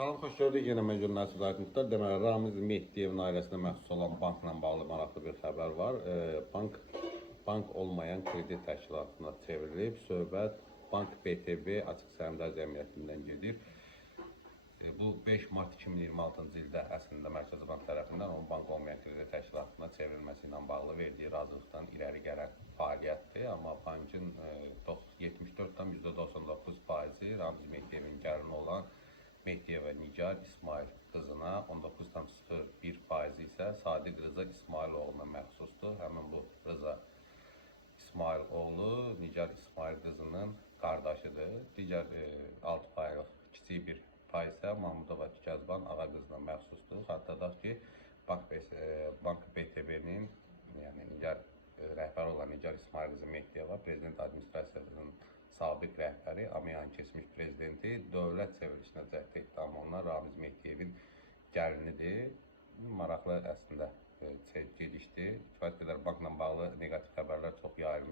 Salam, xoş gördük yenə məcbur nəsib aydınlıqlar. Deməli, Ramiz Mehdiyevin ailəsinə məxsus olan bankla bağlı maraqlı bir xəbər var. Bank olmayan kredit təşkilatına çevrilib. Söhbət Bank BTB Açıq Səhmdar Cəmiyyətindən gedir. Bu 5 mart 2026-cı ildə əslində Mərkəzi Bank tərəfindən onun bank olmayan kredit təşkilatına çevrilməsi ilə bağlı verdiyi razılıqdan irəli gələn fəaliyyətdir. Amma bankın 74,99%-i Ramiz Mehdiyevin gəlini olan Mehdiyeva Nigar İsmail qızına, 19,01% isə Sadiq Rıza İsmailoğlu'na məxsusdur. Həmin bu Rıza İsmailoğlu Nigar İsmail qızının qardaşıdır. Digər 6%lıq kiçik bir pay isə Mahmudova Tükəzban ağa qızına məxsusdur. Xatırladaq ki, Bank BTB-nin, yəni Nigar rəhbəri olan Nigar İsmail qızı Mehdiyeva prezident administrasiyasının sabiq rəhbəri, Amiyan keçmiş prezidenti dövlət çevrilişinə cəhd etdiyi olan Ramiz Mehdiyevin gəlinidir. Maraqlı əslində gedişdir. Kifayət qədər bankla bağlı negativ xəbərlər çox yayılmışdır.